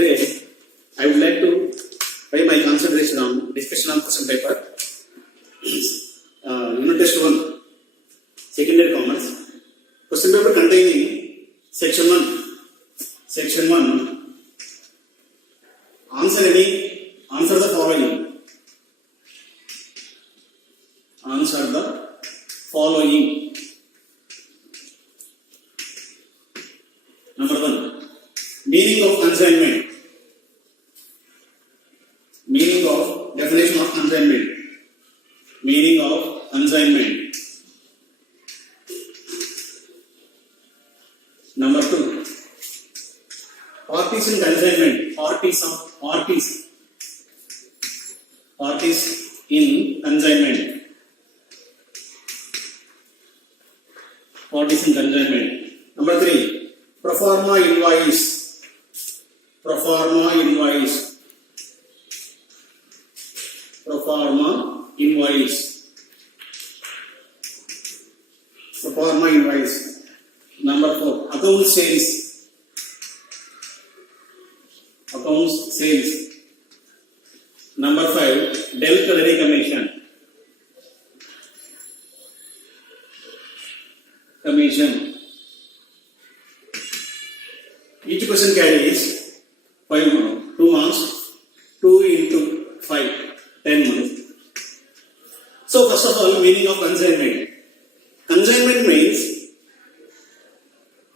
Today, I would like to pay my concentration on discussion on question paper. Unit test 1, secondary commerce. Question paper containing section 1. Section 1. Answer the following. Answer the following. Number 1. Meaning of consignment. Meaning of definition of consignment. Meaning of consignment. Number 2. Parties in consignment. Parties in consignment. Parties in consignment. Number 3. Pro forma invoice. Pro forma invoice. Pro forma invoice. Pro forma invoice. Number 4. Account sales. Accounts sales. Number 5. Debt recognition. Commission. Each question carries 2 months. 2 into 5, 10 months. So first of all, meaning of consignment. Consignment means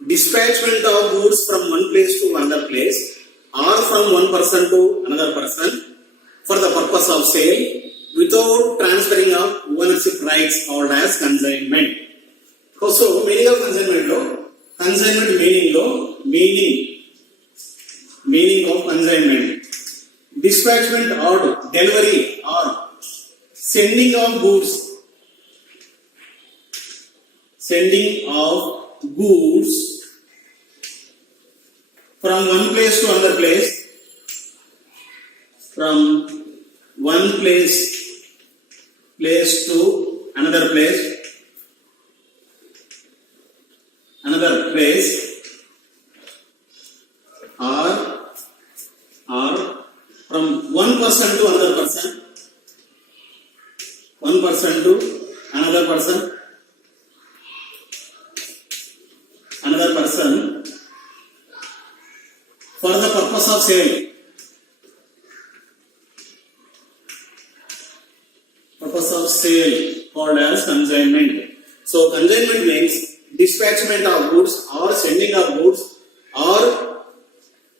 dispatchment of goods from one place to another place or from one person to another person for the purpose of sale without transferring of ownership rights called as consignment. So meaning of consignment lo, consignment meaning lo, meaning of consignment. Dispatchment or delivery or sending of goods. Sending of goods from one place to another place. From one place to another place. Another place. Or from one person to another person. One person to another person. Another person for the purpose of sale. Purpose of sale called as consignment. So consignment means dispatchment of goods or sending of goods or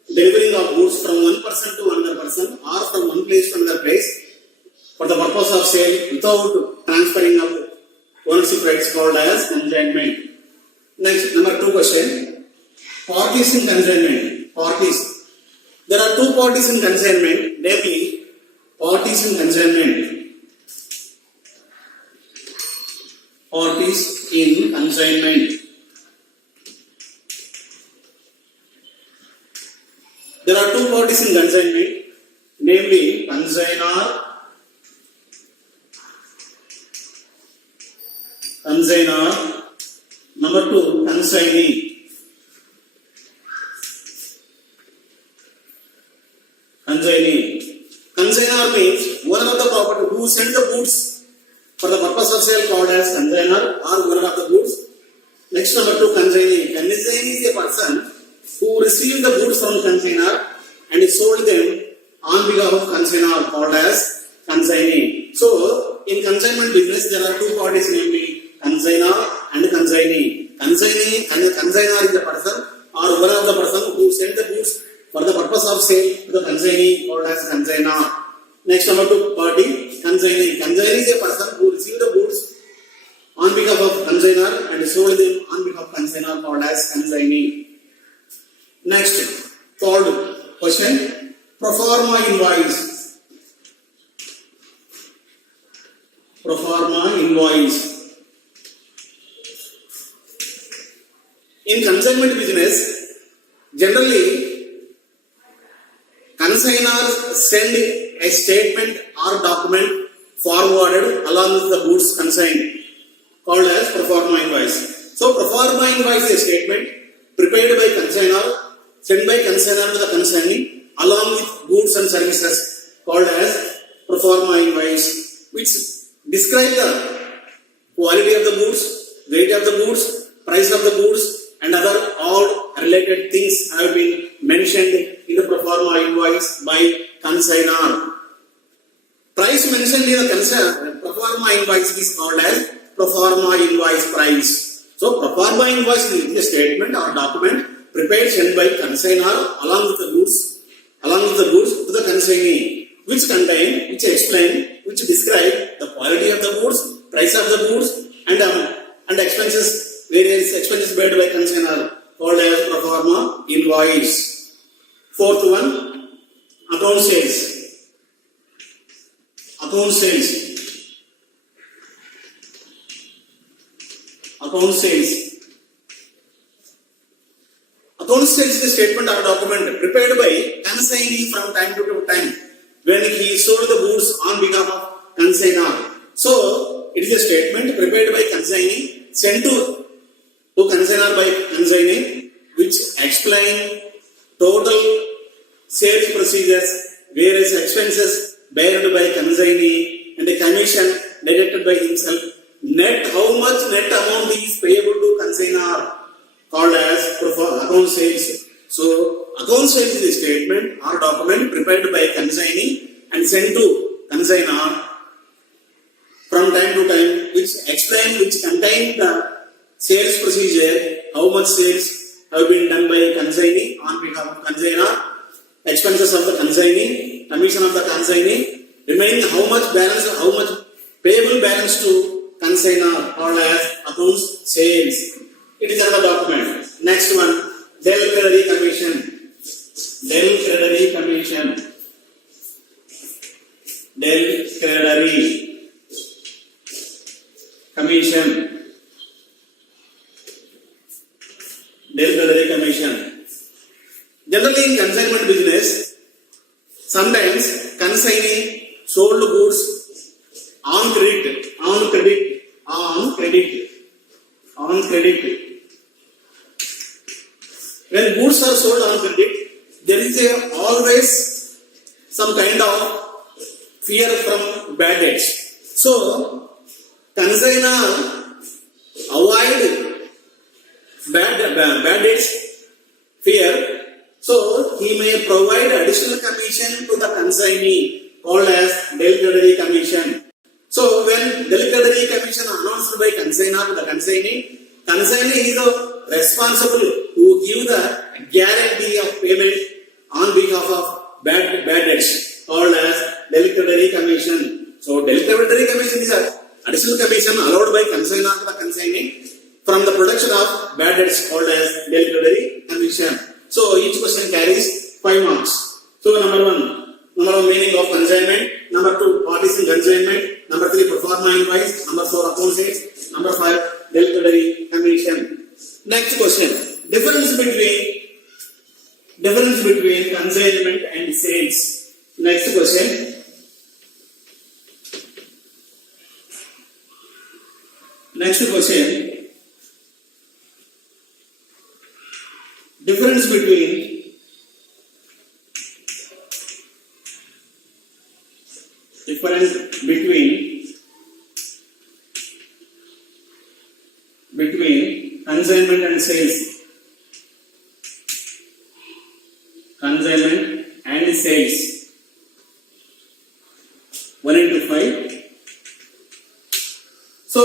delivering of goods from one person to another person or from one place to another place for the purpose of sale without transferring of ownership rights called as consignment. Next, number 2 question. Parties in consignment. Parties. There are 2 parties in consignment, namely parties in consignment. Parties in consignment. There are 2 parties in consignment, namely consignor. Number 2, consignee. Consignor means owner of the property who sent the goods for the purpose of sale called as consignor or owner of the goods. Next, number 2, consignee. Consignee is a person who received the goods from consignor and sold them on behalf of consignor called as consignee. So, in consignment business, there are 2 parties, namely consignor and consignee. Consignee and the consignor is the person or owner of the person who sent the goods for the purpose of sale to the consignee called as consignor. Next, number 2 party, consignee. Consignee is a person who received the goods on behalf of consignor and sold them on behalf of consignor called as consignee. Next, 3rd question. Pro forma invoice. Pro forma invoice. In consignment business, generally, consignors send a statement or document forwarded along with the goods consigned, called as pro forma invoice. So, pro forma invoice is a statement prepared by consignor, sent by consignor to the consignee, along with goods and services called as pro forma invoice, which describe the quality of the goods, weight of the goods, price of the goods, and other all related things have been mentioned in the pro forma invoice by consignor. Price mentioned in the pro forma invoice is called as pro forma invoice price. So pro forma invoice is a statement or document prepared sent by consignor along with the goods to the consignee, which contain, which explain, which describe the quality of the goods, price of the goods, and expenses, various expenses paid by consignor called as pro forma invoice. Fourth one, account sales. Account sales. Account sales. Account sales is a statement or document prepared by consignee from time to time when he sold the goods on behalf of consignor. So, it is a statement prepared by consignee sent to consignor by consignee, which explain total sales procedures, various expenses beared by consignee, and a commission deducted by himself. Net, how much net amount is payable to consignor called as account sales. So, account sales is a statement or document prepared by consignee and sent to consignor from time to time, which explain, which contain the sales procedure, how much sales have been done by consignee on behalf of consignor, expenses of the consignee, commission of the consignee, remaining how much balance, how much payable balance to consignor called as accounts sales. It is another document. Next one, Del Credere Commission. Del Credere Commission. Del Credere Commission. Del Credere Commission. Generally in consignment business, sometimes consignee sold goods on credit. When goods are sold on credit, there is always some kind of fear from bad debts. So, consignor avoid bad debts fear. So, he may provide additional commission to the consignee called as Del Credere Commission. So, when Del Credere Commission announced by consignor to the consignee is responsible to give the guarantee of payment on behalf of bad debts called as Del Credere Commission. So, Del Credere Commission is an additional commission allowed by consignor to the consignee from the production of bad debts called as Del Credere Commission. So, each question carries 5 marks. So, number one, meaning of consignment. Number 2, parties in consignment. Number 3, pro forma invoice. Number 4, account sales. Number 5, Del Credere Commission. Next question, difference between consignment and sales. Next question. Difference between consignment and sales. Consignment and sales. 1 into 5. So,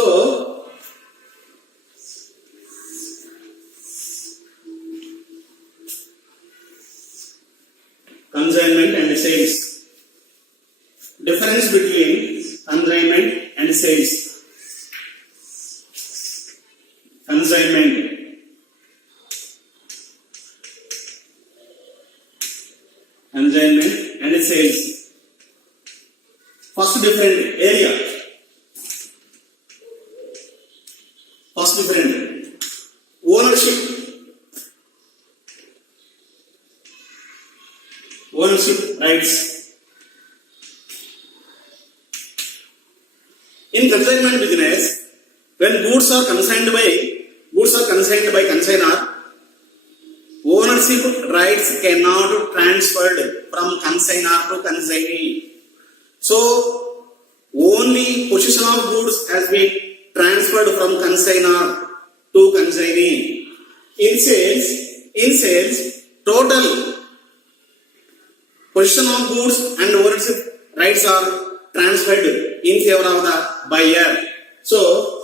consignment and sales. Difference between consignment and sales. Consignment. Consignment and sales. First different area. Ownership rights. In consignment business, when goods are consigned by consignor, ownership ownership rights cannot transferred from consignor to consignee. So only possession of goods has been transferred from consignor to consignee. In sales, total possession of goods and ownership rights are transferred in favor of the buyer. So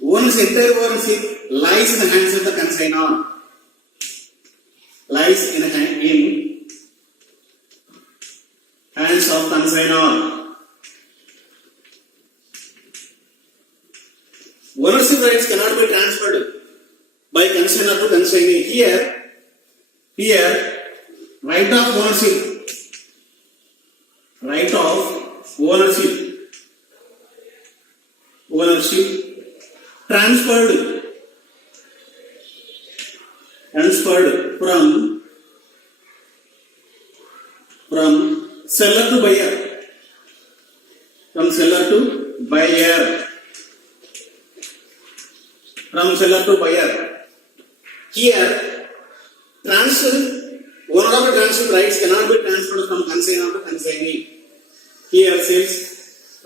entire ownership lies in the hands of the consignor. Lies in hands of consignor. Ownership rights cannot be transferred by consignor to consignee. Here, right of ownership transferred from seller to buyer. From seller to buyer. Here, owner of the transfer rights cannot be transferred from consignor to consignee. Here says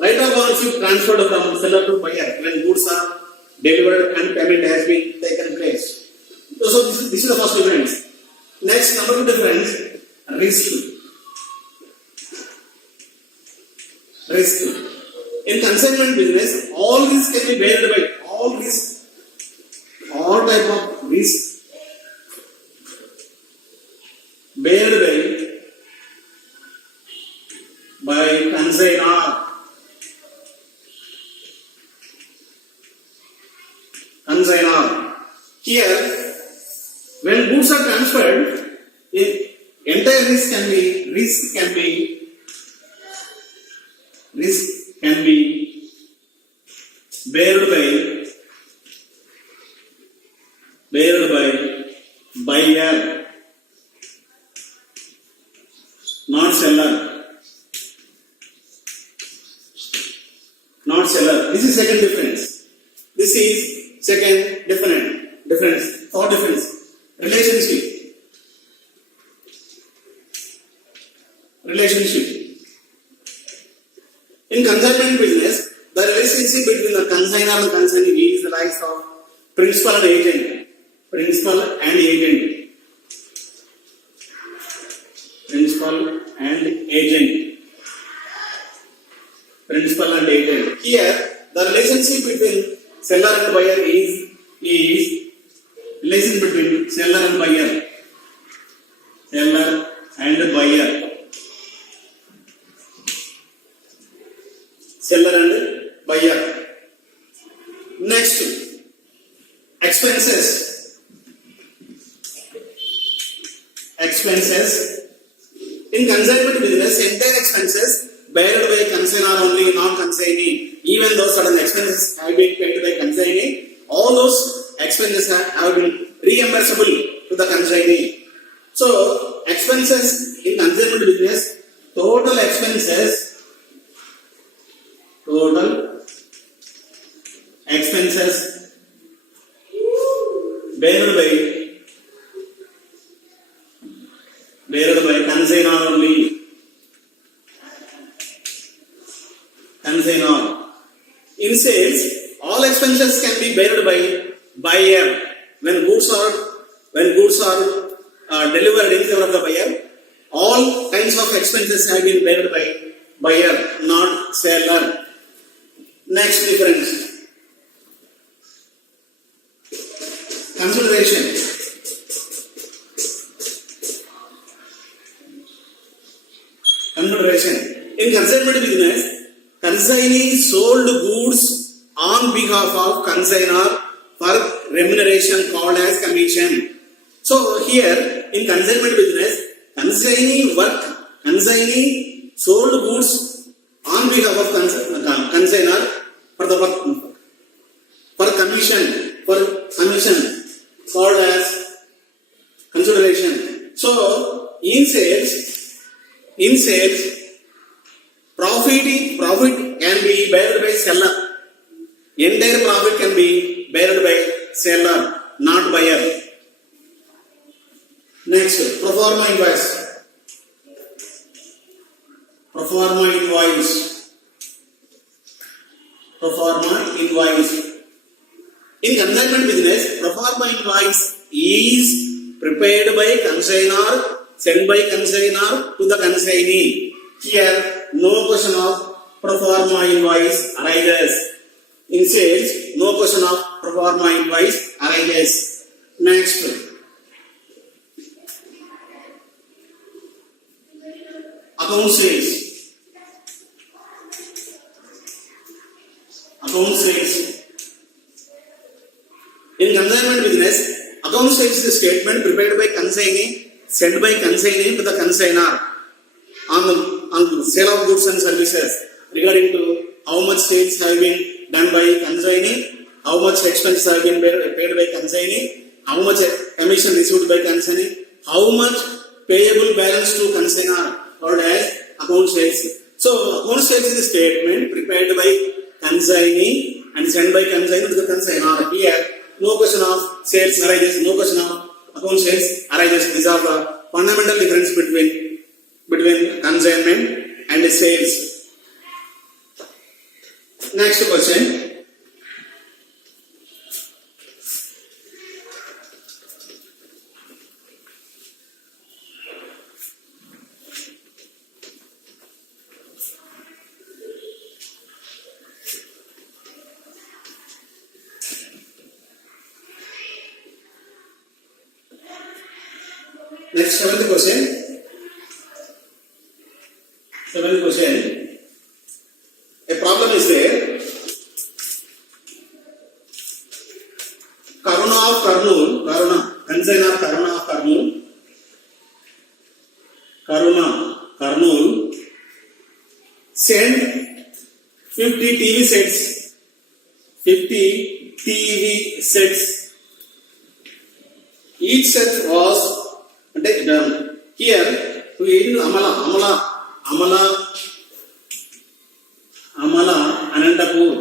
right of ownership transferred from seller to buyer when goods are delivered and payment has been taken place. So this is the first difference. Next, number 2 difference, risk. In consignment business, all risk can be borne by all type of risk borne by consignor. Here, when goods are transferred, entire risk can be borne by buyer, not seller. This is second difference. Third difference. Relationship. In consignment business, the relationship between the consignor and consignee is the likes of principal and agent. Principal and agent. Here, the relationship between seller and buyer is relation between seller and buyer. Next, expenses. In consignment business, entire expenses borne by consignor only, not consignee. Even though certain expenses have been paid by consignee, all those expenses have been reimbursable to the consignee. So, expenses in consignment business, total expenses borne by consignor only. In sales, all expenses can be borne by buyer when goods are delivered in favor of the buyer. All kinds of expenses have been borne by buyer, not seller. Next difference. Consideration. In consignment business, consignee sold goods on behalf of consignor for remuneration called as commission. So here in consignment business, consignee sold goods on behalf of consignor for commission called as consideration. So in sales, profit can be borne by seller. Entire profit can be borne by seller, not buyer. Next, pro forma invoice. Pro forma invoice. Pro forma invoice. In consignment business, pro forma invoice is prepared by consignor, sent by consignor to the consignee. Here, no question of pro forma invoice arises. In sales, no question of pro forma invoice arises. Next, account sales. Account sales. In consignment business, account sales is a statement prepared by consignee, sent by consignee to the consignor on the sale of goods and services regarding to how much sales have been done by consignee, how much expenses have been paid by consignee, how much commission received by consignee, how much payable balance to consignor, or as account sales. So, account sales is a statement prepared by consignee and sent by consignee to the consignor. Here, no question of sales arises, no question of account sales arises. These are the fundamental difference between consignment and sales. Next question. Next, seventh question. A problem is there. Karuna of Kurnool, consignor Karuna of Kurnool sent 50 TV sets. 50 TV sets. Each set was here to Amala Anantapur.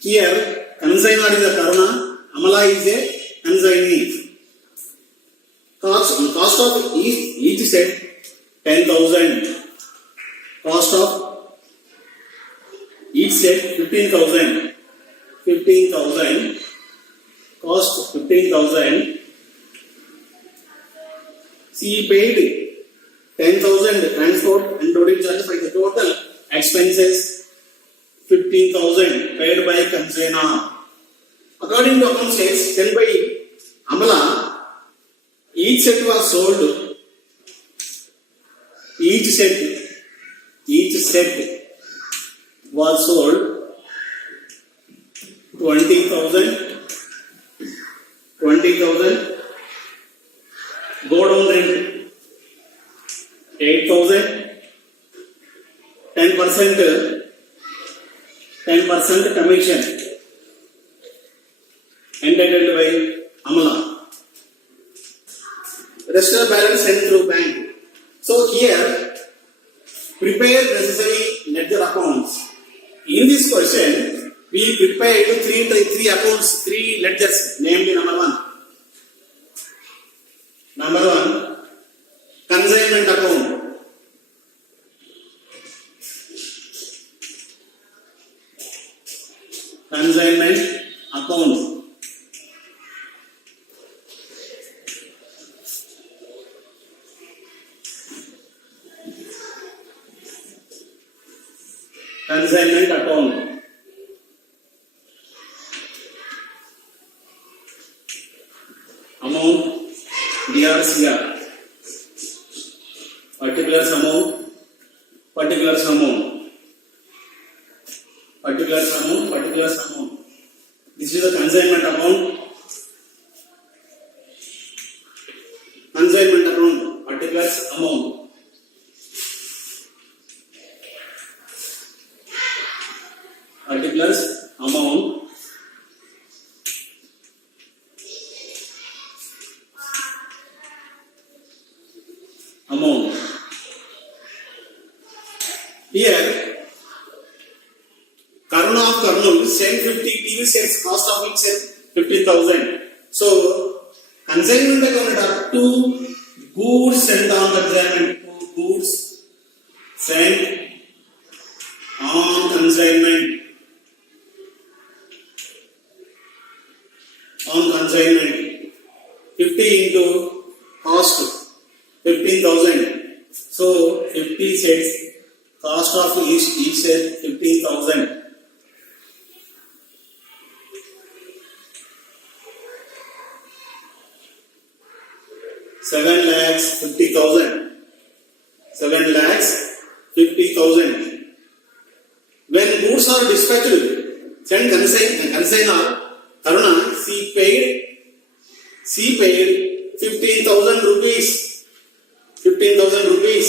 Here consignor is a Karuna, Amala is a consignee. Cost of each set 10,000. Cost of each set 15,000. Cost 15,000. She paid 10,000 transport and loading charges by the total expenses 15,000 paid by consignor. According to account sales sent by Amala, each set was sold. Each set was sold 20,000. Go down rent 8,000. 10% commission entitled by Amala. Rest of balance sent through bank. So here, prepare necessary ledger accounts. In this question, we prepared three accounts, 3 ledgers, namely number one, consignment account. Consignment account. Consignment account. Amount DRCR. Particulars amount. This is the consignment account. Particulars amount. Here, Karuna of Kurnool sent 50 TV sets, cost of each set 50,000. So consignment account are two goods sent on consignment. Two goods sent on consignment. On consignment. 50 into cost 15,000. So 50 sets. Cost of each set 15,000. Seven lakhs 50,000. 7 lakhs 50,000. When goods are dispatched, send consignor Karuna, she paid 15,000 rupees. 15,000 rupees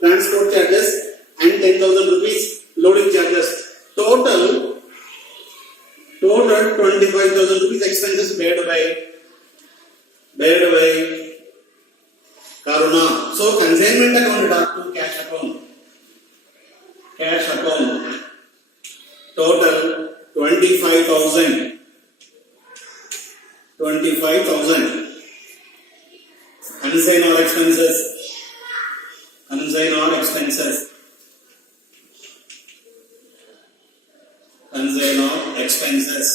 transport charges and 10,000 rupees loading charges. Total 25,000 rupees expenses paid by Karuna. So consignment account are to cash account. Cash account. Total 25,000. 25,000. Consignor expenses. Consignor expenses. Consignor expenses.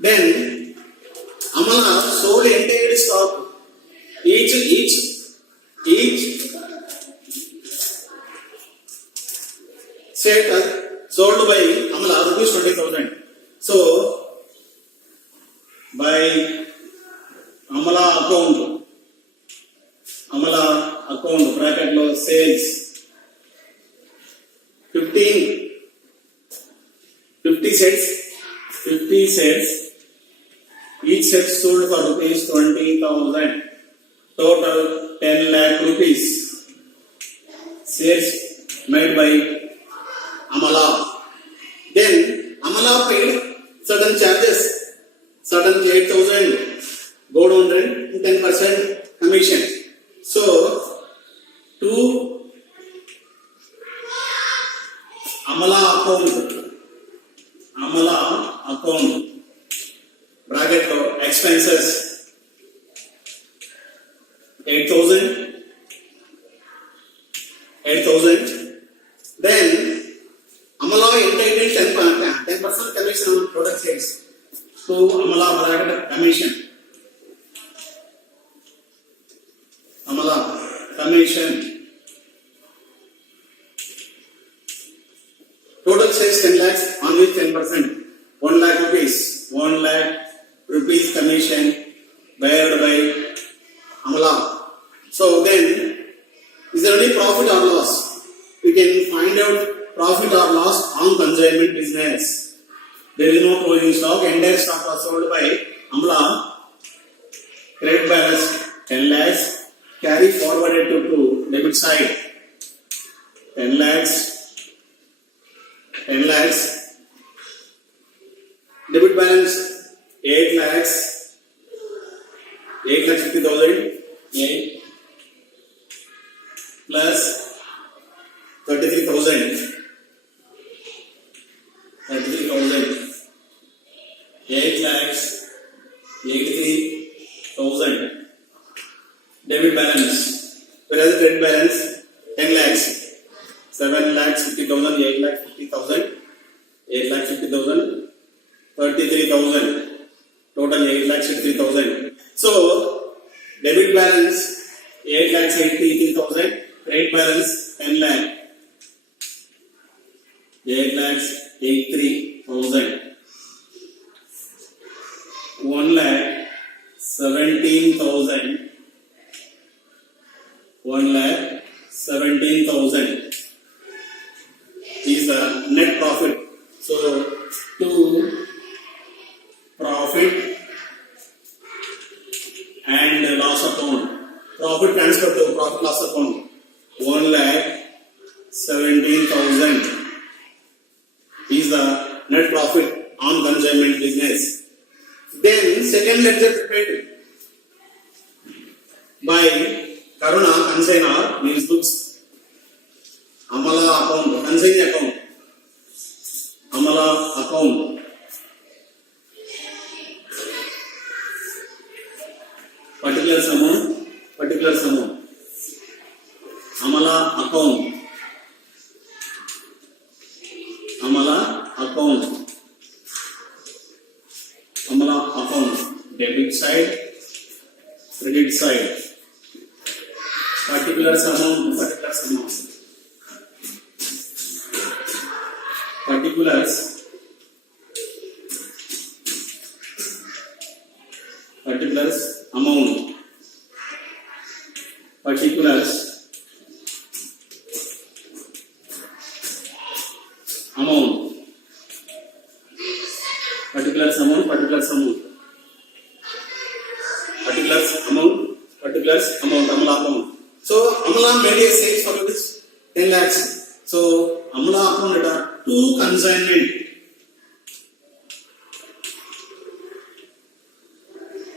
Then Amala sold entire stock. Each set sold by Amala rupees 20,000. So by Amala account bracket lo sales 50 sets. Each set sold for rupees 20,000. Total 10 lakh rupees. Sales made by Amala. Then Amala paid certain charges. Certain 8,000 go down rent, 10% commission. So to Amala account bracket lo expenses 8,000. Then Amala entitled 10% commission on product sales. So Amala bracket commission. Amala commission. Total sales 10 lakhs on which 10%. 1 lakh rupees. 1 lakh rupees commission paid by Amala. So then, is there any profit or loss? We can find out profit or loss on consignment business. There is no closing stock. Entire stock was sold by Amala. Credit balance 10 lakhs. Carry forwarded to debit side. 10 lakhs. Debit balance 8 lakhs. 8,50,000. 8 plus 33,000. 8 lakhs 83,000. Debit balance. Whereas the credit balance 10 lakhs. 7 lakhs 50,000. 8 lakhs 50,000. 8 lakhs 50,000. 33,000. Total 8 lakhs 83,000. So debit balance 8 lakhs 83,000. Credit balance 10 lakh. 8 lakhs 83,000. 1 lakh 17,000. 1 lakh 17,000 is the net profit. So to profit and loss account. Profit transfer to profit loss account. 1 lakh 17,000 is the net profit on consignment business. Then second ledger prepared by Karuna consignor means books. Amala account, consignee account. Amala account. particulars amount, particulars amount. Amala account, Amala account, Amala account, debit side, credit side. Particulars amount, particulars amount. Particulars, particulars amount, particulars amount, particulars amount, particulars amount, particulars amount, particulars amount, Amala account. So Amala made a sales for this 10 lakhs. So Amala account at two consignment.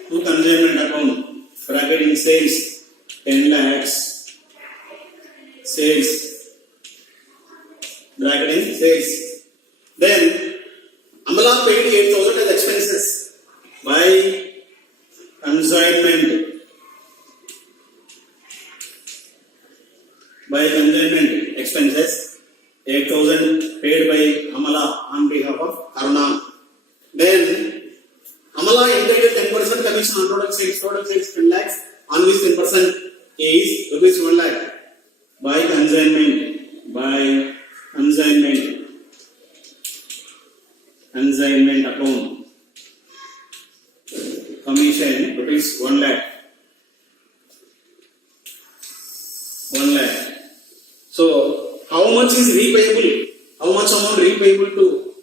Two consignment account. Bracketing sales 10 lakhs. Sales. Bracketing sales. Then Amala paid 8,000 as expenses by consignment. By consignment expenses, 8,000 paid by Amala on behalf of Karuna. Then Amala entitled 10% commission on total sales 10 lakhs, on which 10% is rupees 1 lakh. By consignment, consignment account, commission rupees 1 lakh. 1 lakh. So, how much is repayable? How much amount repayable to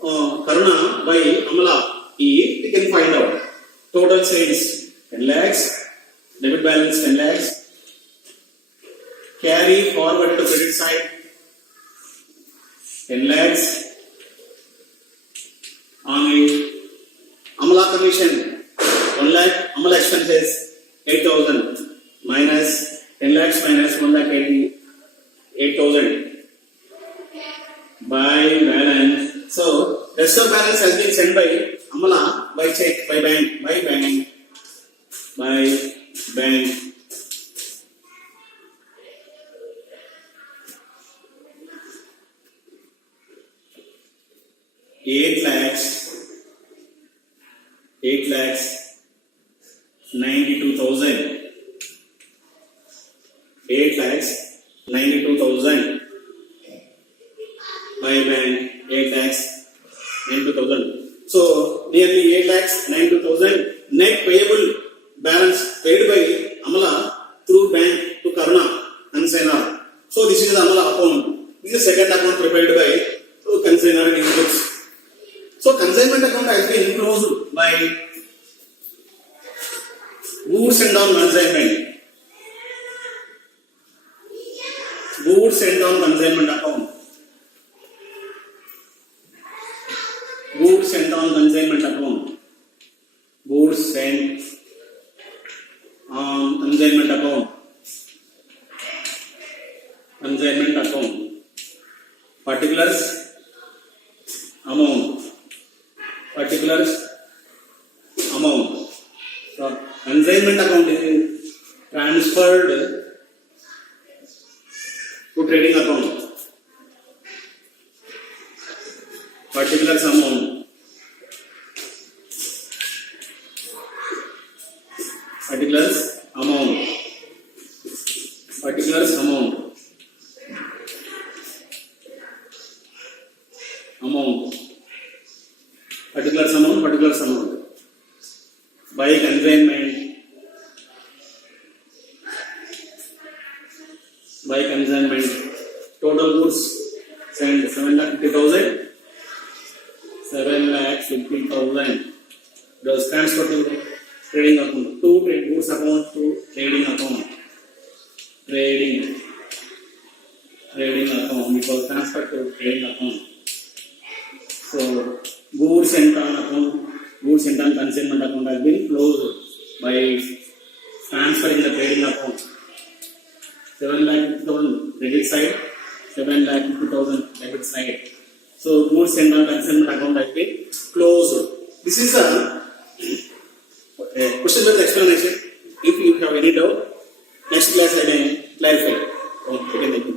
Karuna by Amala? We can find out. Total sales 10 lakhs, debit balance 10 lakhs, carry forward to credit side 10 lakhs, on Amala commission 1 lakh, Amala expenses 8,000 minus 10 lakhs minus 1 lakh 8,000 by balance. So rest of balance has been sent by Amala by check, by bank. 8 lakhs 92,000. 8 lakhs 92,000 by bank. 8 lakhs 92,000. So nearly 8 lakhs 92,000 net payable balance paid by Amala through bank to Karuna consignor. So this is the Amala account. This is the second account prepared by consignor in books. So consignment account has been closed by goods sent on consignment. Goods sent on consignment account. Goods sent on consignment account. Goods sent on consignment account. Consignment account. Particulars amount. Particulars amount. So consignment account is transferred to trading account. Particulars amount. Particulars amount. Particulars amount. Amount. Particulars amount. Particulars amount. By consignment. By consignment. Total goods sent 7,50,000. 7,50,000. Those transfer to trading account. To goods account to trading account. Trading account. Because transfer to trading account. So goods sent on account, goods sent on consignment account has been closed by transferring the trading account. 7,50,000 credit side, 7,50,000 debit side. So goods sent on consignment account has been closed. This is a question with explanation. If you have any doubt, next class I may clarify. Okay, thank you.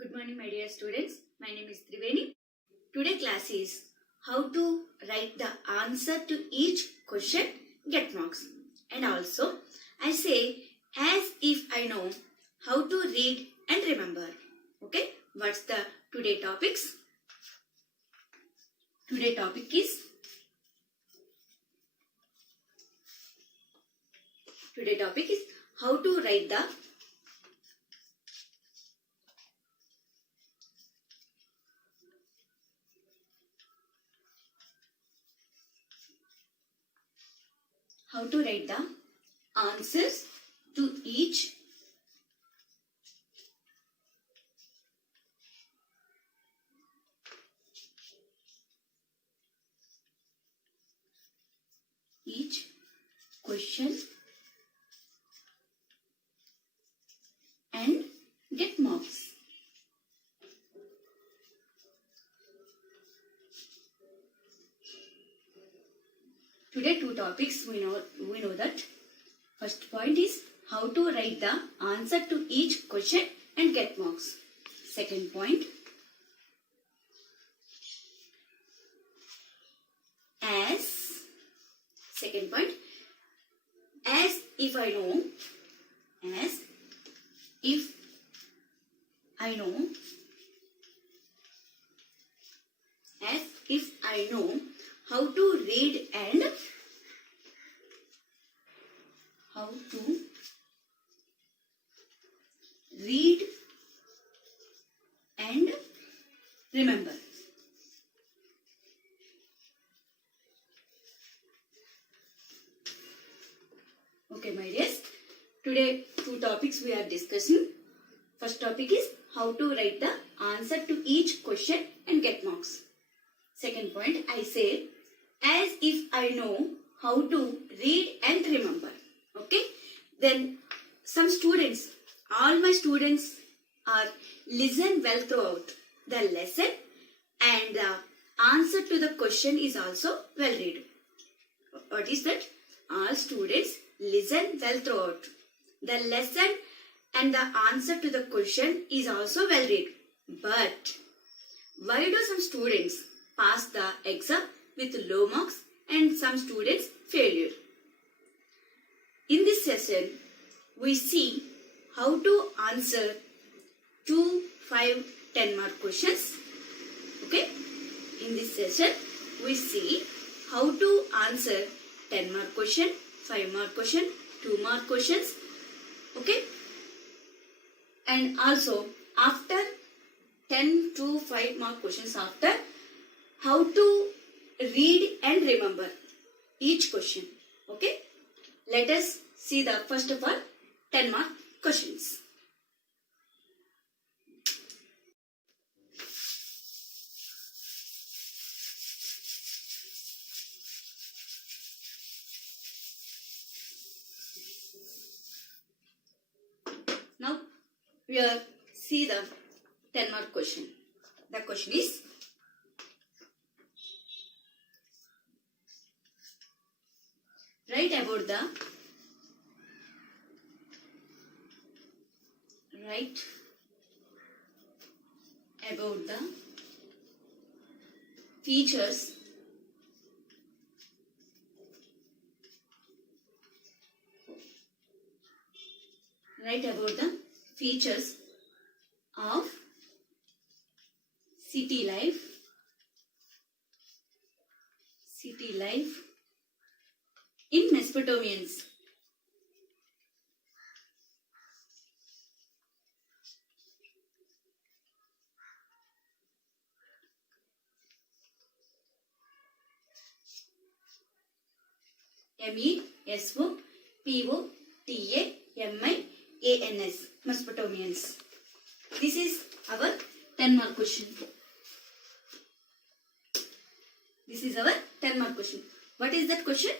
Good morning, my dear students. My name is Triveni. Today class is how to write the answer to each question, get marks. And also, I say as if I know how to read and remember. Okay, what's the today topics? Today topic is how to write the answers to each question and get marks. Today two topics we know that. First point is how to write the answer to each question and get marks. Second point, as if I know, as if I know, as if I know how to read and remember. Okay, my dears. Today two topics we are discussing. First topic is how to write the answer to each question and get marks. Second point, I say as if I know how to read and remember. Okay, then some students, all my students are listen well throughout the lesson and the answer to the question is also well read. What is that? All students listen well throughout the lesson and the answer to the question is also well read. But why do some students pass the exam with low marks and some students failure? In this session, we see how to answer 2, 5, 10 mark questions. Okay? In this session, we see how to answer 10 mark question, 5 mark question, 2 mark questions. Okay? And also, after 10 to 5 mark questions after, how to read and remember each question. Okay? Let us see the first of all 10 mark questions. Now we are see the 10 mark question. The question is, write about the features of city life in Mesopotamians. MESOPOTAMIANS. Mesopotamians. This is our 10-mark question. This is our 10-mark question. What is that question?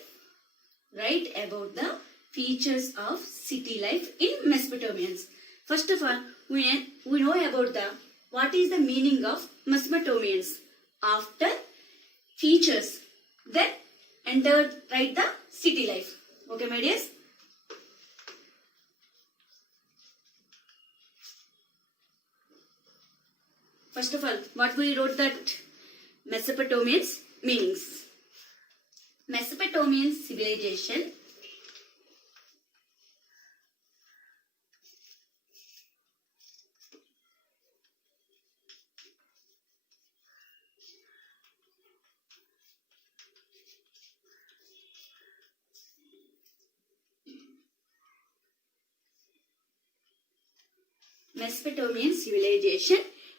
Write about the features of city life in Mesopotamians. First of all, we know about what is the meaning of Mesopotamians. After features, then write the city life. Okay, my dears? First of all, what we wrote that Mesopotamians meanings. Mesopotamian civilization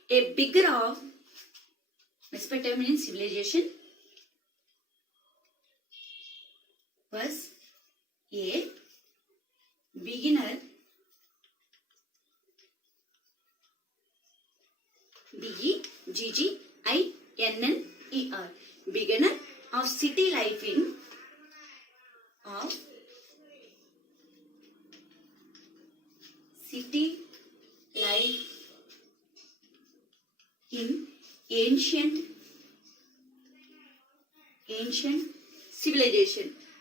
a bigger of Mesopotamian civilization was a beginner BEGGINNER beginner of city life in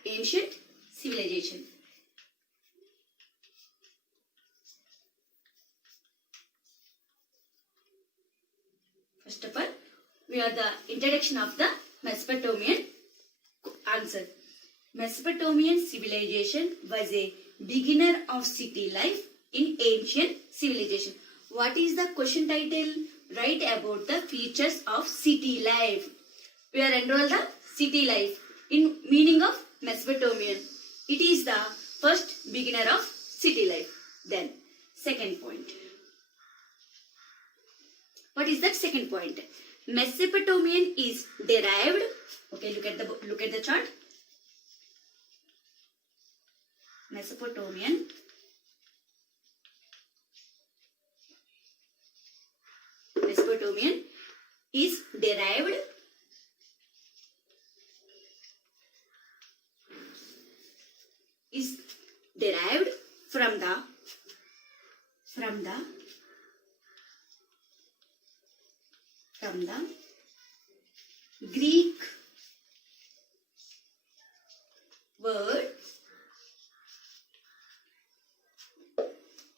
ancient civilization. First of all, we are the introduction of the Mesopotamian answer. Mesopotamian civilization was a beginner of city life in ancient civilization. What is the question title? Write about the features of city life. We are enrolled the city life in meaning of Mesopotamian. It is the first beginner of city life. Then, second point. What is that second point? Mesopotamian is derived. Okay, look at the chart. Mesopotamian is derived from the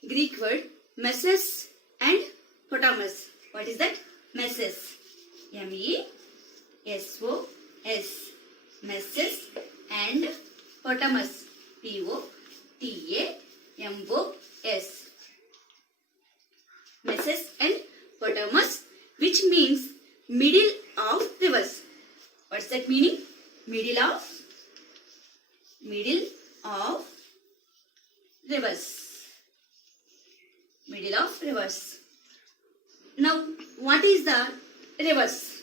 Greek word Meses and Potamus. What is that? Meses. MESOS. Meses and Potamus. POTAMOS. Meses and Potamus, which means middle of rivers. What's that meaning? Middle of rivers. Now, what is the rivers?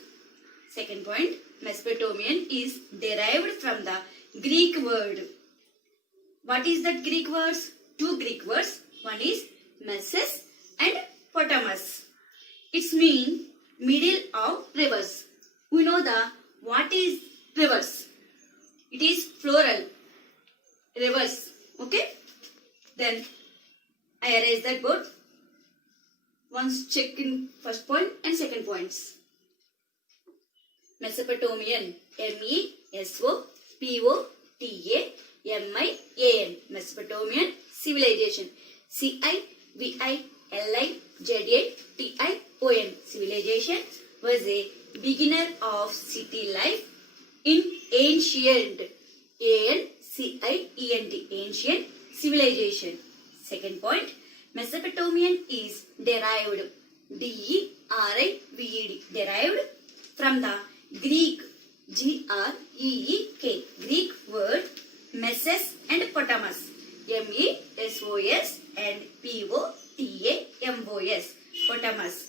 Second point, Mesopotamian is derived from the Greek word. What is that Greek words? Two Greek words. One is Meses and Potamus. It's mean middle of rivers. We know what is rivers. It is plural. Rivers. Okay? Then I erase that board. Once check in first point and second points. Mesopotamian. MESOPOTAMIAN. Mesopotamian civilization. CIVILIZATION. Civilization was a beginner of city life in ancient ancient civilization. Second point, Mesopotamian is derived derived from the Greek Greek word Meses and Potamus. MESOS and POTAMOS. Potamus.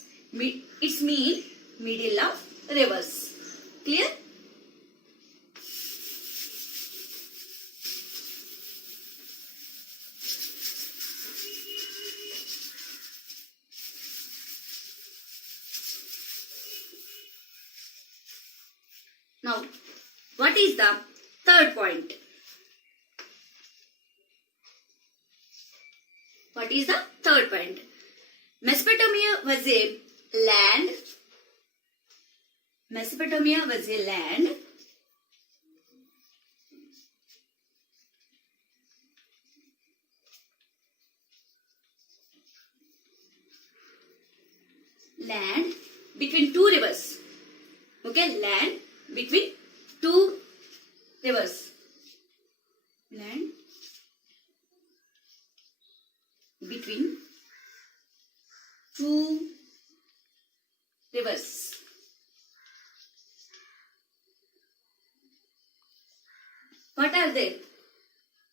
It's mean middle of rivers. Clear? Now, what is the third point? What is the third point? Mesopotamia was a land. Mesopotamia was a land between two rivers. Okay, land between two rivers. Land between two rivers. What are they?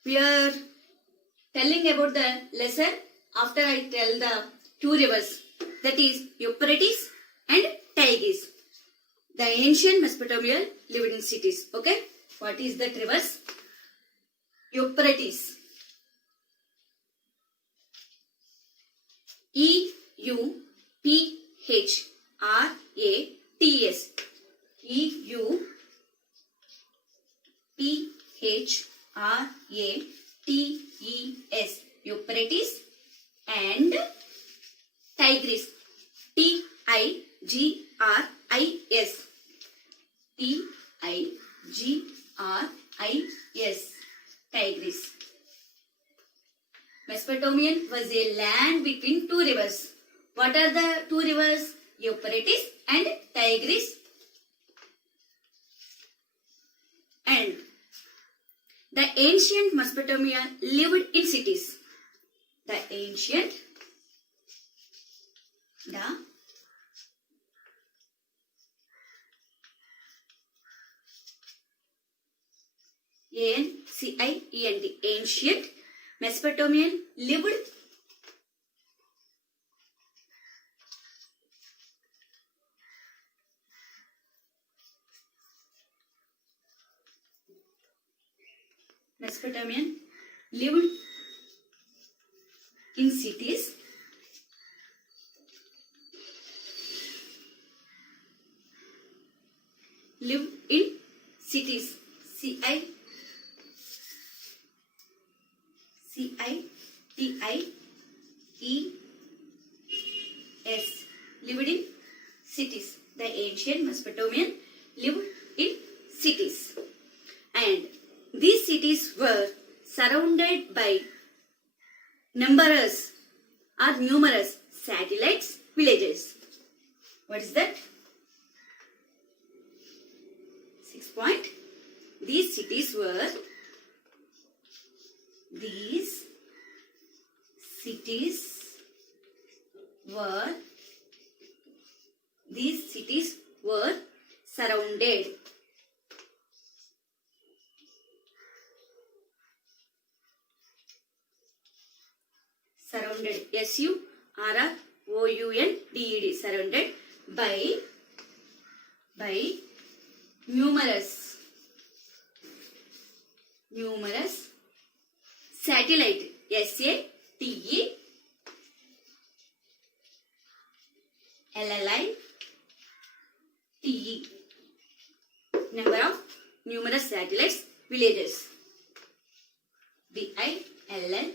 We are telling about the lesson after I tell the two rivers, that is Euphrates and Tigris. The ancient Mesopotamia lived in cities. Okay, what is that rivers? Euphrates. Euphrates. Euphrates. Euphrates and Tigris. Tigris. Tigris. Tigris. Mesopotamian was a land between two rivers. What are the two rivers? Euphrates and Tigris. And the ancient Mesopotamia lived in cities. The ancient ancient Mesopotamian lived in cities. Lived in cities. CITIES. Lived in cities. The ancient Mesopotamian lived in cities. And these cities were surrounded by numerous satellites villages. What is that? 6 point. These cities were surrounded surrounded by numerous satellite SATELLITE number of numerous satellites villages VILLAGES.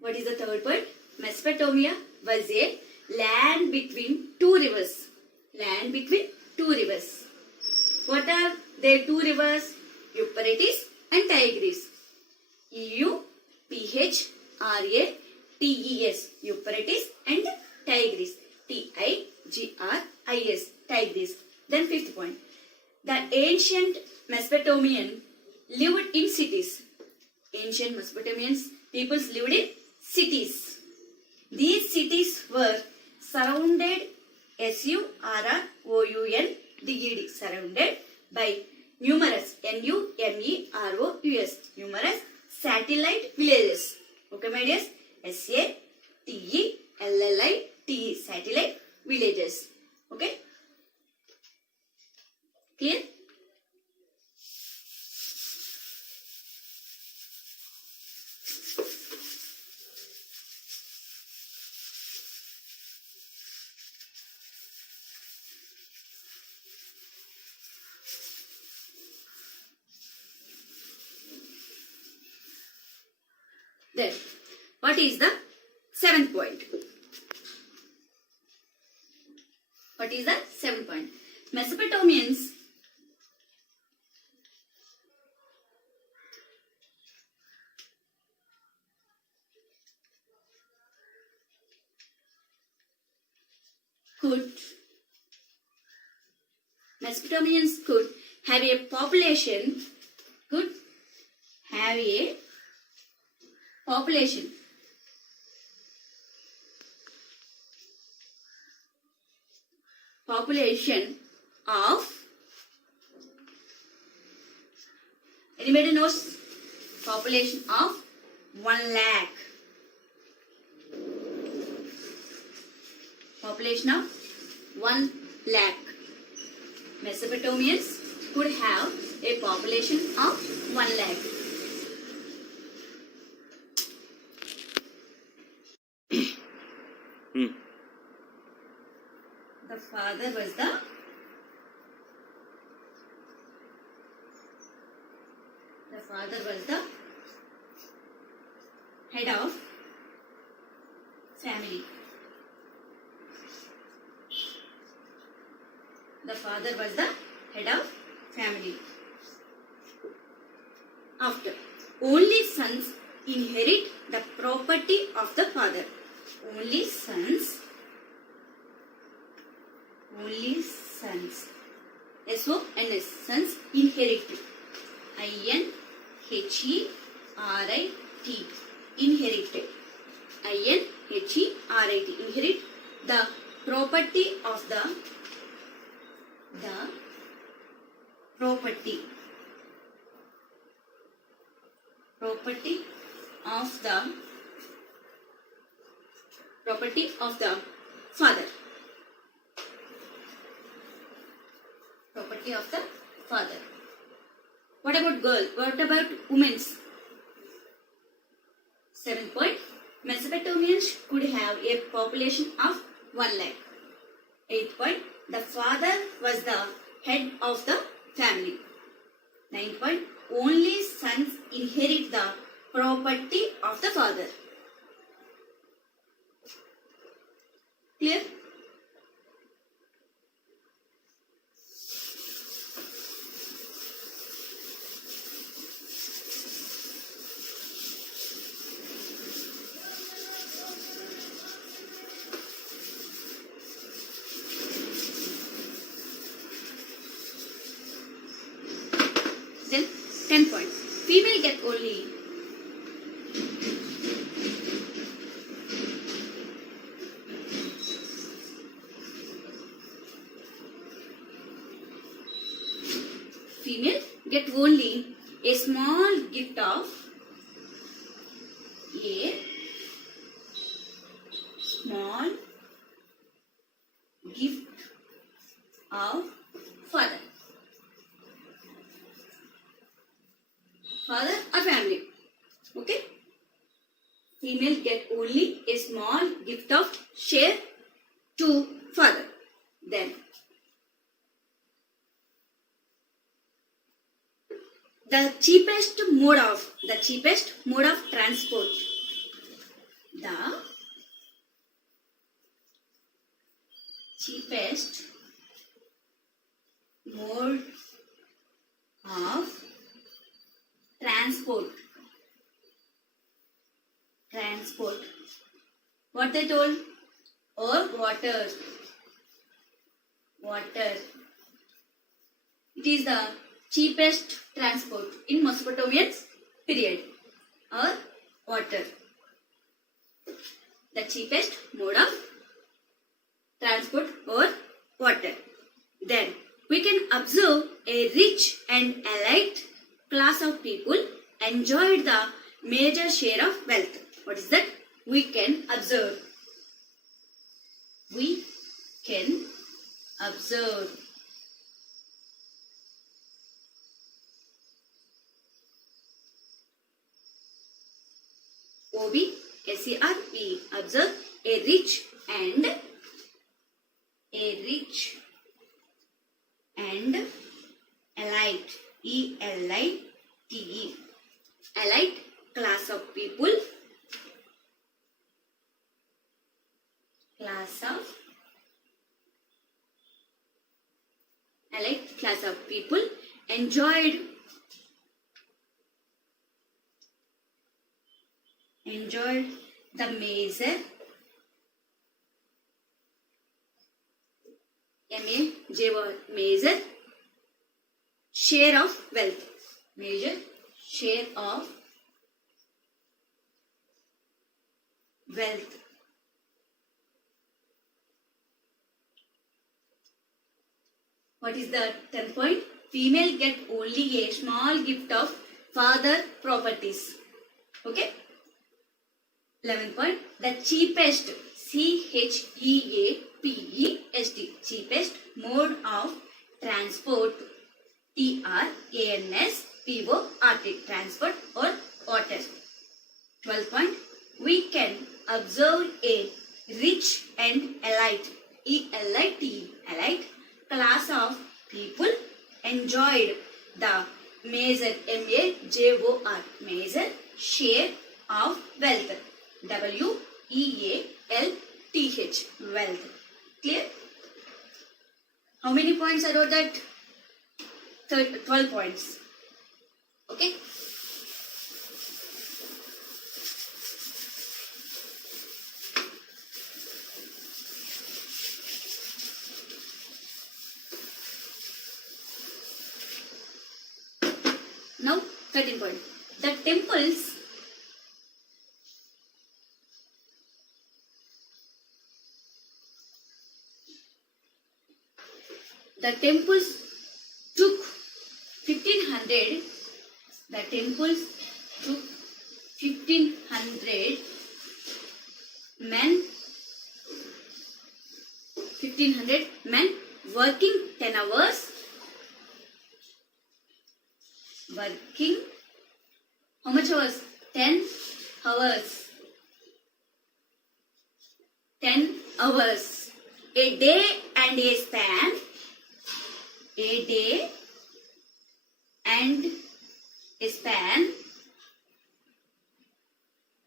What is the third point? Mesopotamia was a land between two rivers. What are their two rivers? Euphrates and Tigris. EUPHRATES. Euphrates and Tigris. TIGRIS. Tigris. Then fifth point. The ancient Mesopotamian lived in cities. Ancient Mesopotamians peoples lived in cities. These cities were surrounded surrounded by numerous numerous satellite villages. Okay, my dears? SATELLITE satellite villages. Okay? Clear? Then, what is the seventh point? What is the seventh point? Mesopotamians could have a population of, anybody knows population of 1 lakh. Population of 1 lakh. Mesopotamians could have a population of 1 lakh. The father was the head of family. The father was the head of family. After, only sons inherit the property of the father. Only sons. S-O-N-S, sons inherit. I-N-H-E-R-I-T, inherited. I-N-H-E-R-I-T, inherit the property of the property of the father. Property of the father. What about girl? What about women's? 7th point. Mesopotamians could have a population of 1 lakh. 8th point. The father was the head of the family. 9th point. Only sons inherit the property of the father. Clear? Then 10 points. Female get only a small gift of father. Father or family. Okay? Female get only a small gift of share to father. Then the cheapest mode of transport. The cheapest mode of transport. What they told? Or water. It is the cheapest transport in Mesopotamian period. Or water. The cheapest mode of transport or water. Then we can observe a rich and elite class of people enjoyed the major share of wealth. What is that? We can observe. O-B-S-E-R-V. Observe a rich and elite. E-L-I-T-E. Elite class of people class of people enjoyed the major major share of wealth. Major share of wealth. What is the 10th point? Female get only a small gift of father properties. Okay. 11th point. The cheapest, CHEAPEST, cheapest mode of transport, TRANSPORT, transport or water. 12th point. We can observe a rich and elite, elite class of people enjoyed the major, major share of wealth, WEALTH, wealth. Clear? How many points I wrote that? 12 points. Okay. Now, 13 point. The temples took 1500. The temples took 1500 men. 1500 men working 10 hours. Working, how much hours? 10 hours. 10 hours. A day and a span. A day and a span.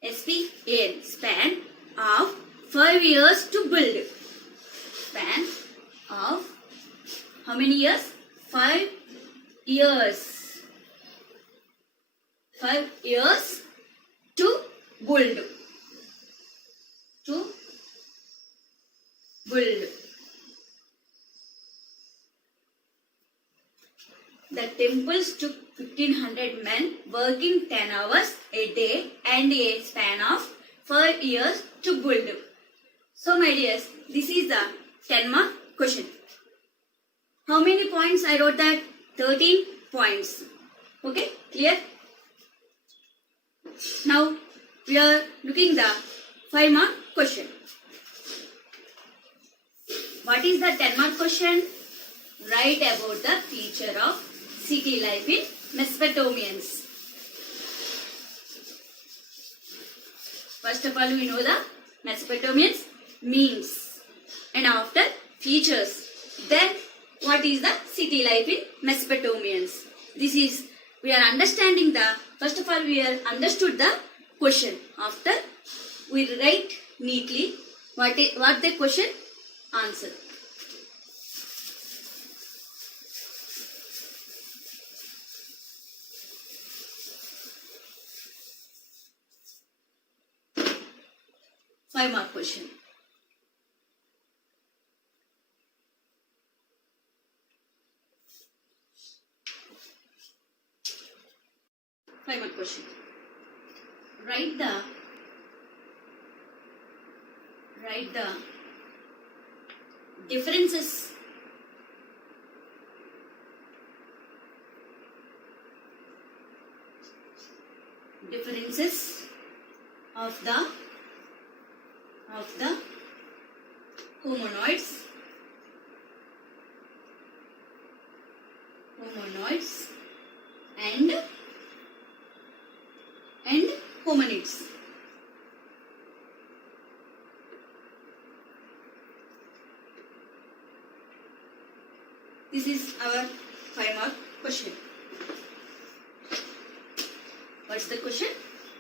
SPAN, span of 5 years to build. Span of how many years? 5 years. 5 years to build. To build. The temples took 1500 men working 10 hours a day and a span of 5 years to build. So my dears, this is the 10-mark question. How many points I wrote that? 13 points. Okay, clear? Now we are looking the 5-mark question. What is the 10-mark question? Write about the feature of city life in Mesopotamians. First of all, we know the Mesopotamians means and after features. Then what is the city life in Mesopotamians? This is, we are understanding the, first of all we are understood the question. After we write neatly what the question answer. Five-mark question. Five-mark question. Write the differences of the hominoids and hominids. This is our 5-mark question. What's the question?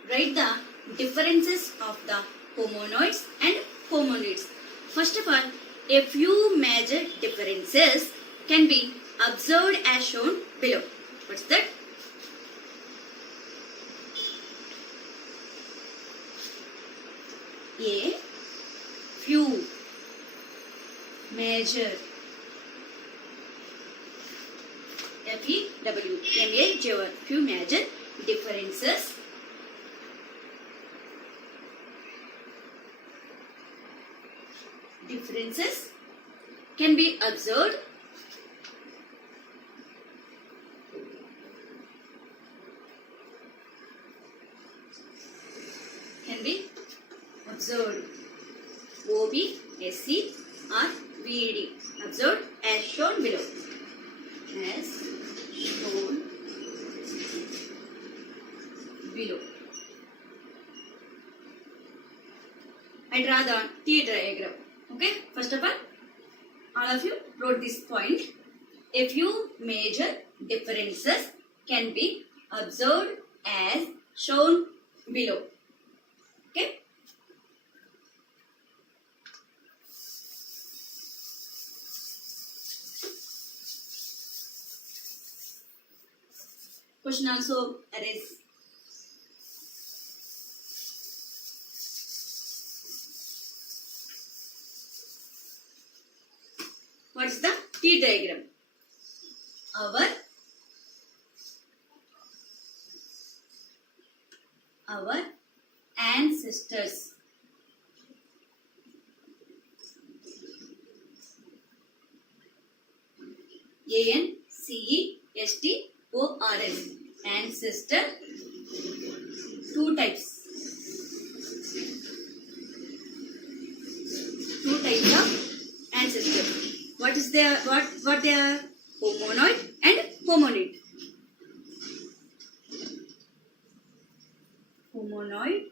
Write the differences of the hominoids and hominids. First of all, a few major differences can be observed as shown below. What's that? A few major FEW few major differences can be observed OB, SC or VED observed as shown below. As shown below. I draw the T diagram. Okay, first of all of you wrote this point. A few major differences can be observed as shown below. Okay. Question also arise. What is the T diagram? Our ancestors ANCESTORS ancestor, two types of ancestor. What is their what they are? Homonoid and homonid. Homonoid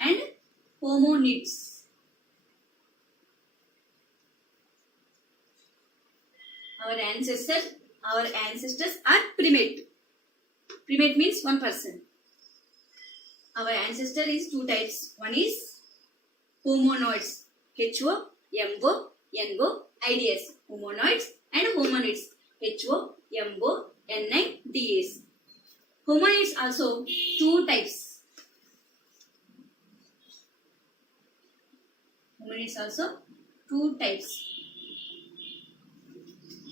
and homonids. Our ancestors are primate. Primate means one person. Our ancestor is two types. One is homonoids. HO, MO, NO, IDS. Homonoids and homonids. HO, MO, NI, DS. Homonids also two types. Homonids also two types.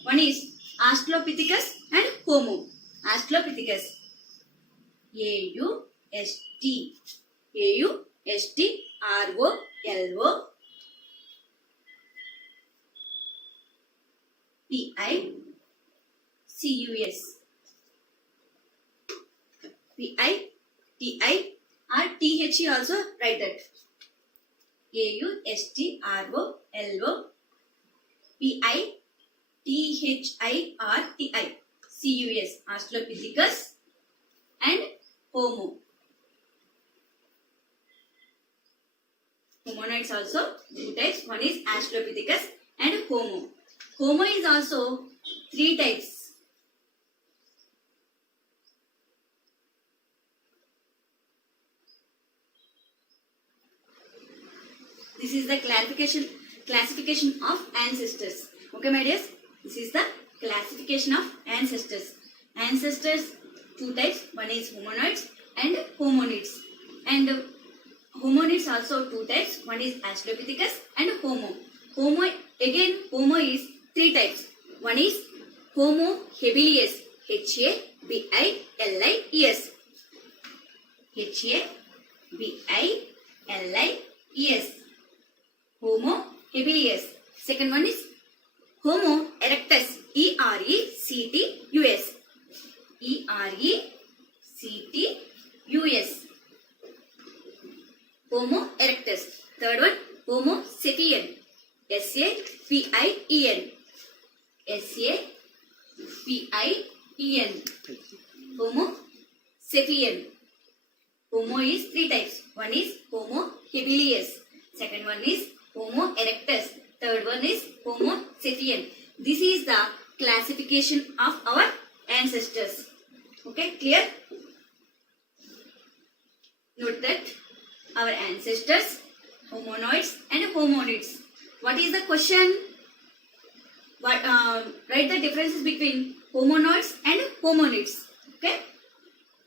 One is Australopithecus and Homo. Australopithecus. AUSTROLO PICUS. or THE also write that. AUSTROLO PITHIRTICUS. Australopithecus and Homo. Homonids also two types. One is Australopithecus and Homo. Homo is also three types. This is the classification of ancestors. Okay, my dears. This is the classification of ancestors. Ancestors two types. One is hominoids and homonids. And homonids also two types. One is Australopithecus and Homo. Homo is three types. One is Homo habilis. HABILIS. HABILIS. Homo habilis. Second one is Homo erectus. ERECTUS. ERECTUS. Homo erectus. Third one Homo sapien. SAPIEN. SAPIEN. Homo sapien. Homo is three types. One is Homo habilis. Second one is Homo erectus. Third one is Homo sapien. This is the classification of our ancestors. Okay, clear? Note that our ancestors, homonoids and homonids. What is the question? Write the differences between hominoids and homonids. Okay.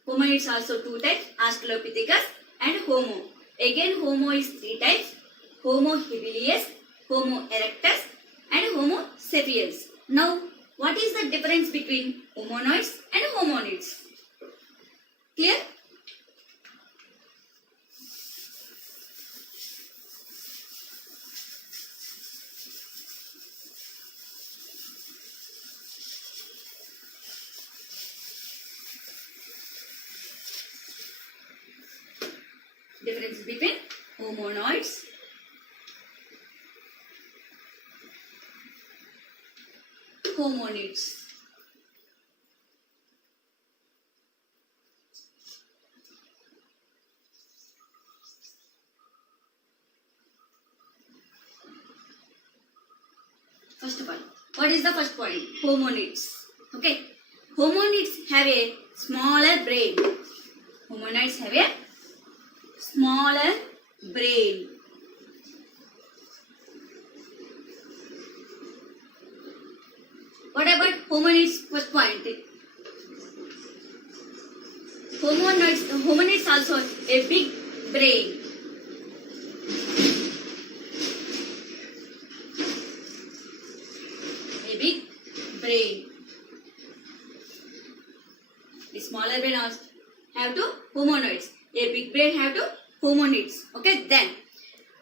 Homonids also two types, Australopithecus and Homo. Again, Homo is three types, Homo habilis, Homo erectus and Homo sapiens. Now, what is the difference between hominoids and homonids? Clear? Difference between hominoids homonids. First of all, what is the first point? Homonids. Okay. Homonids have a smaller brain. Homonids have a smaller brain. What about homonids? First point. Homonids also a big brain. A big brain. The smaller brain also have to homonids. A big brain have to homonids. Okay, then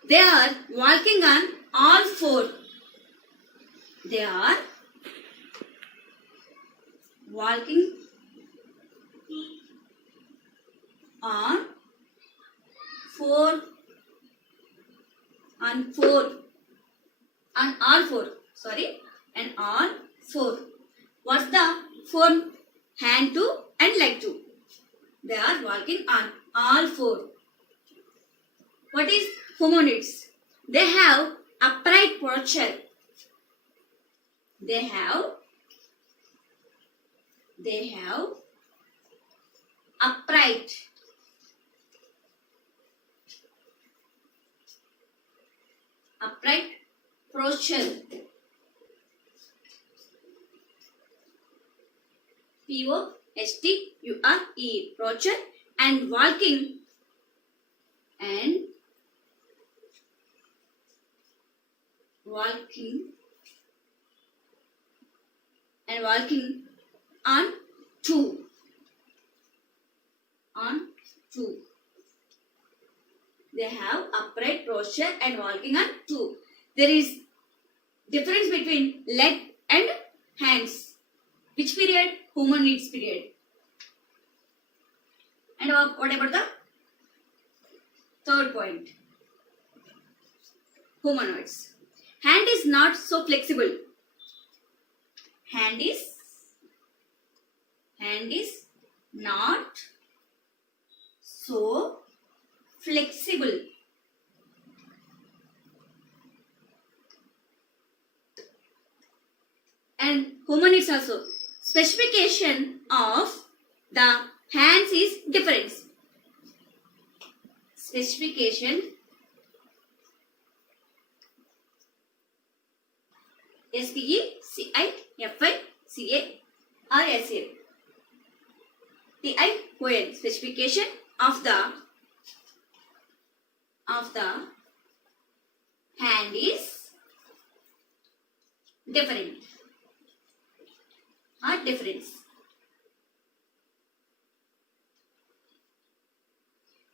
they are walking on all four. They are walking on all four. What's the four? Hand two and leg two. They are walking on all four. What is homonids? They have upright posture. They have upright posture. Posture, posture, and walking on two. They have upright posture and walking on two. There is difference between leg and hands. Which period? Homonids period. And what about the third point? Hominoids. Hand is not so flexible. Hand is not so flexible. And homonids also. Specification of the hands is different. Specification SPECIFICATION. Specification of the hand is different. Difference.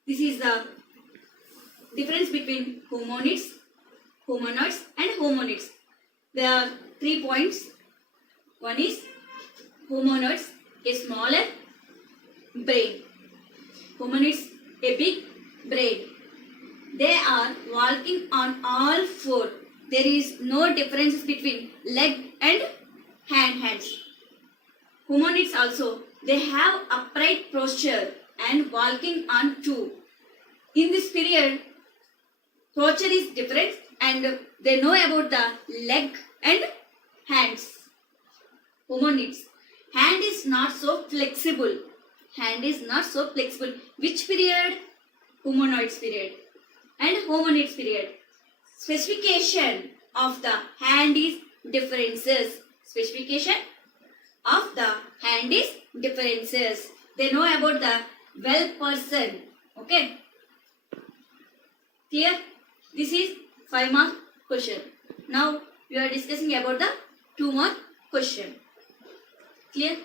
This is the difference between homonids, hominoids and homonids. There are 3 points. One is hominoids, a smaller brain. Homonids, a big brain. They are walking on all four. There is no difference between leg and hands. Homonids also, they have upright posture and walking on two. In this period, posture is different and they know about the leg and hands. Homonids. Hand is not so flexible. Which period? Hominoids period and homonids period. Specification of the hand is differences. Specification of the hand is differences. They know about the well person. Okay. Clear? This is 5 mark question. Now we are discussing about the 2 mark question. Clear?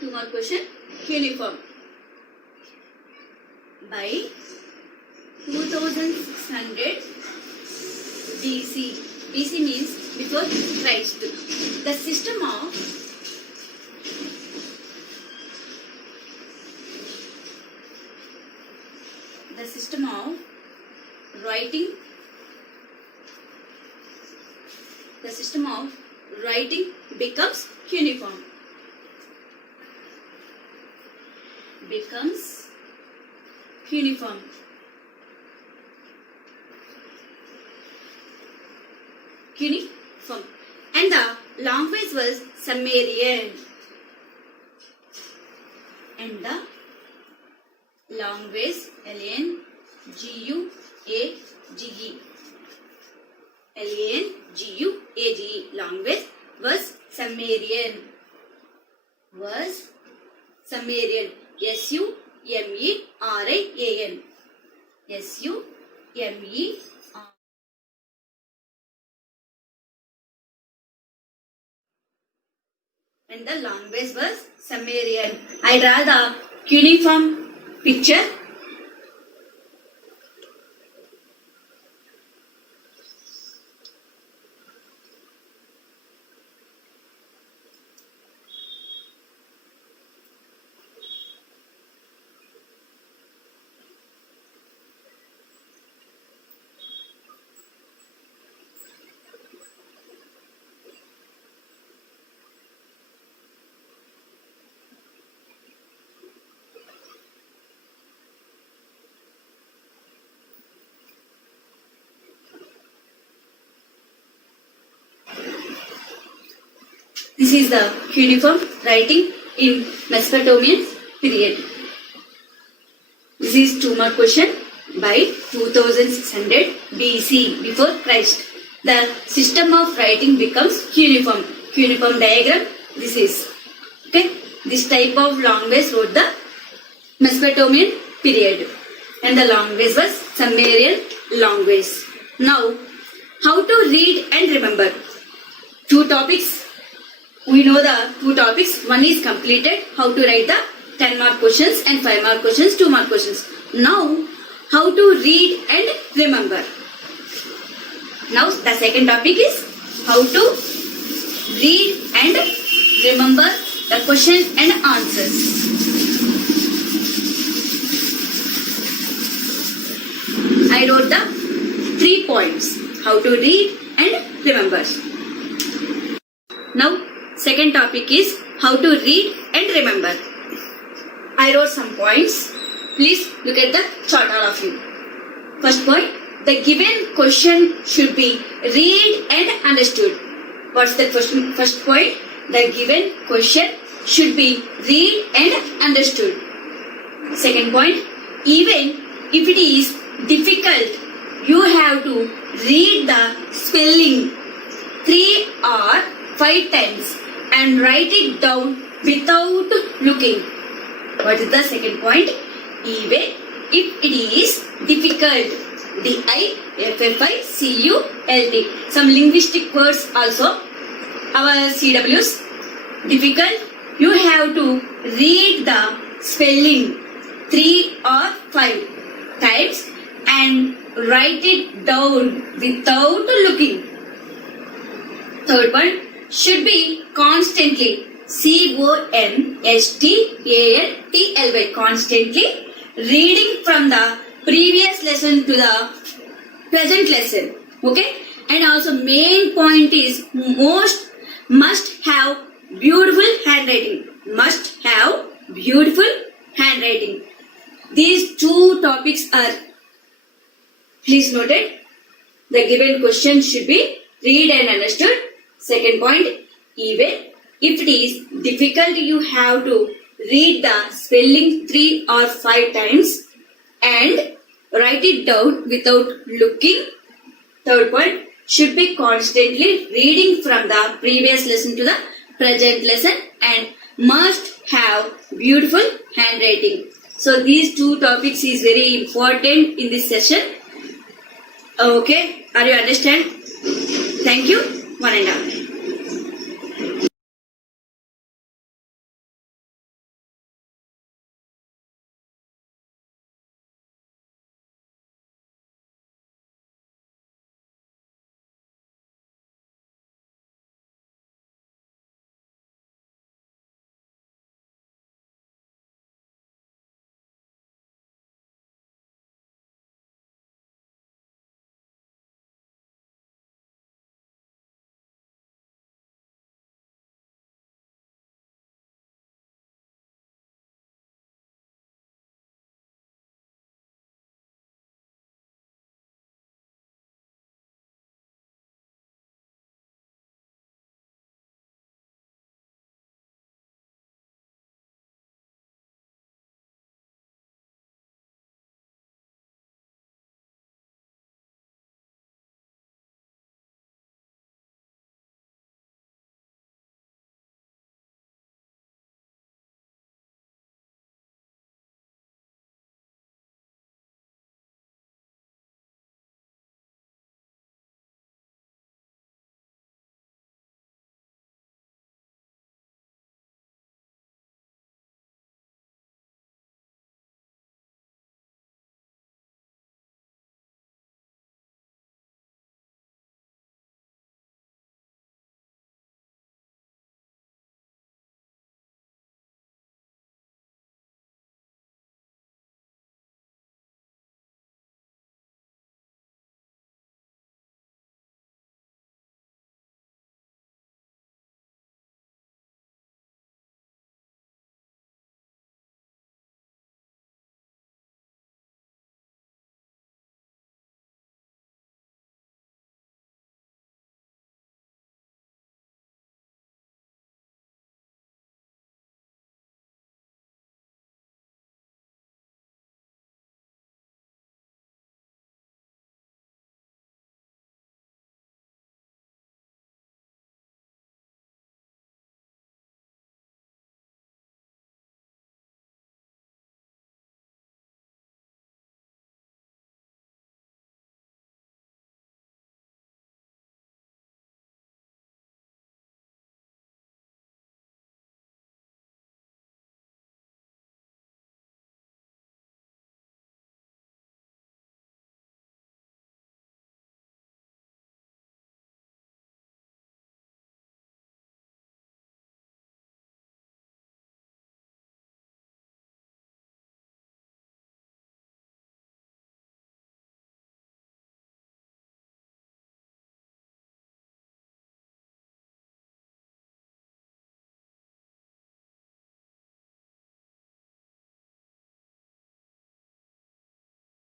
Two more question. Uniform. By 2600 BC. BC means before Christ. The system of writing becomes uniform. Uniform. And the language was Sumerian. And the language L-A-N-G-U-A-G-E language was Sumerian. S-U-M-E-R-I-A-N. S-U-M-E-R. And the language was Sumerian. I draw the cuneiform picture. This is the cuneiform writing in Mesopotamian period. This is 2 mark question. By 2600 BC, before Christ, the system of writing becomes cuneiform. Cuneiform diagram. This is okay. This type of language wrote the Mesopotamian period, and the language was Sumerian language. Now, how to read and remember? 2 topics. We know the 2 topics. One is completed. How to write the 10 mark questions and 5 mark questions, 2 mark questions. Now, how to read and remember. Now, the second topic is how to read and remember the questions and answers. I wrote the 3 points. How to read and remember. Now, second topic is how to read and remember. I wrote some points. Please look at the chart, all of you. First point, the given question should be read and understood. What's the question? First point, the given question should be read and understood. Second point, even if it is difficult, you have to read the spelling 3 or 5 times and write it down without looking. What is the second point? Even if it is difficult. D-I-F-F-I-C-U-L-T. Some linguistic words also. Our CWs. Difficult. You have to read the spelling 3 or 5 times and write it down without looking. Third point, should be constantly. C-O-N-S-T-A-N-T-L-Y. Constantly reading from the previous lesson to the present lesson. Okay? And also main point is must have beautiful handwriting. Must have beautiful handwriting. These two topics are, please note it, the given question should be read and understood. Second point, even if it is difficult, you have to read the spelling 3 or 5 times and write it down without looking. Third point, should be constantly reading from the previous lesson to the present lesson and must have beautiful handwriting. So these two topics is very important in this session. Okay, are you understand? Thank you, one and all.